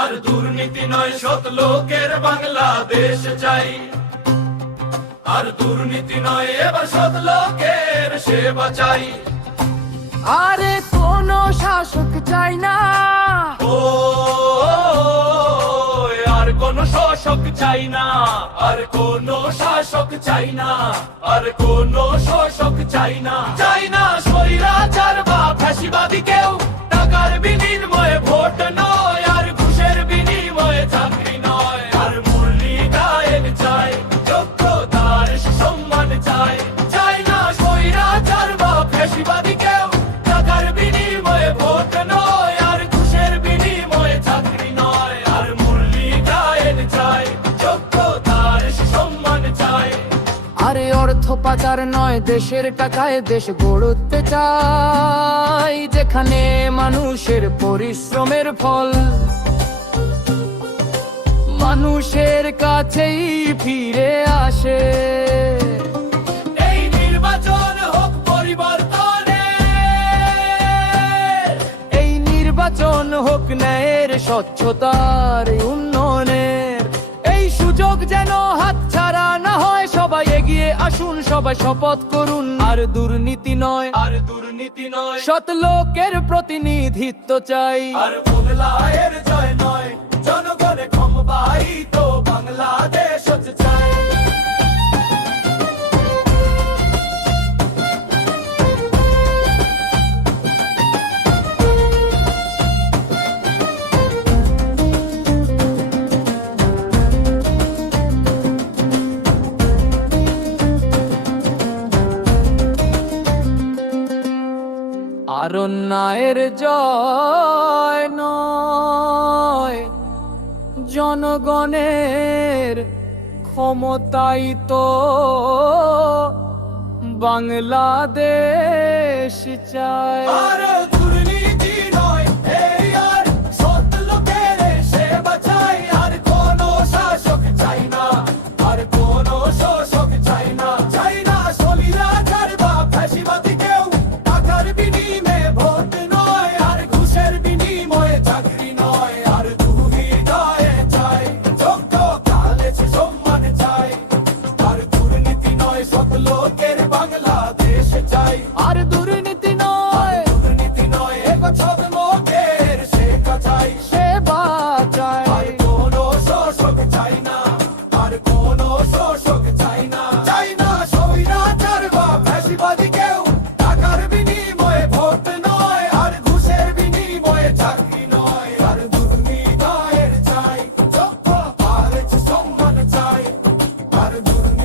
আর দুর্নীতি নয় সৎ লোকের বাংলাদেশ চাই। আর দুর্নীতি নয় এবার সৎ লোকের সেবা চাই। আরে কোনো শাসক চাই না, ও আর কোন শাসক চাই না, আর কোন শাসক চাই না, আর কোন শাসক চাই না। চাই না স্বৈরাচার বা ফ্যাসিবাদী কেউ। টাকার বিনিময়ে ভোট নয়, আর ঘুষের বিনিময়ে চাকরি নয়। আর মূল্যায়ন চাই, যোগ্যতার সম্মান চাই। চাই না স্বৈরাচার বা ফ্যাসিবাদী কেউ। টাকার বিনিময়ে ভোট নয়, আর ঘুষের বিনিময়ে চাকরি নয়। আর মূল্যায়ন চাই, যোগ্যতার সম্মান চাই। আরে অর্থ পাচার নয়, দেশের টাকায় দেশ গড়তে চাই, যেখানে মানুষের পরিশ্রমের ফল মানুষের কাছেই ফিরে আসে। এই নির্বাচন হোক পরিবর্তনের, এই নির্বাচন হোক ন্যায়ের, স্বচ্ছতার, উন্নয়নের। এই সুযোগ যেন হাতছাড়া না হয়, সবাই এগিয়ে আসুন, সবাই শপথ করুন। আর দুর্নীতি নয়, আর দুর্নীতি নয়, সৎ লোকের প্রতিনিধিত্ব চাই। আর মোগলায়ের জয় নয়, জনগণে ক্ষমতায়িত বাংলাদেশ হতে চাই। আর অন্যায়ের জয় নয়, জনগণের ক্ষমতায়িত বাংলাদেশ চাই। আর দুর্নীতি নয়, এই আর সৎ লোকের সেবা চাই। আর কোন শাসক চাই না, আর কোন শোষক চাই না। চাই না স্বৈরাচার বা ফ্যাসিবাদী কেউ। টাকার বিনিময়ে ভোট নয়, আর ঘুষের বিনিময়ে চাকরি নয়। আর দুর্নীতি চাই, যোগ্যতার সম্মান চাই। আর দুর্নীতি নয়, সৎ লোকের বাংলাদেশ চাই। আর দুর্নীতি নয়, দুর্নীতি নয়, এবার সৎ লোকের সেবা চাই। সেবা চাই। আর কোনো শোষক চাই না, আর কোনো শোষক চাই না। চাই না স্বৈরাচার বা ফ্যাসিবাদী কেউ। টাকার বিনিময়ে ভোট নয়, আর ঘুষের বিনিময়ে চাকরি নয়। আর দুর্নীতি চাই, যোগ্যতার সম্মান চাই। আর দুর্নীতি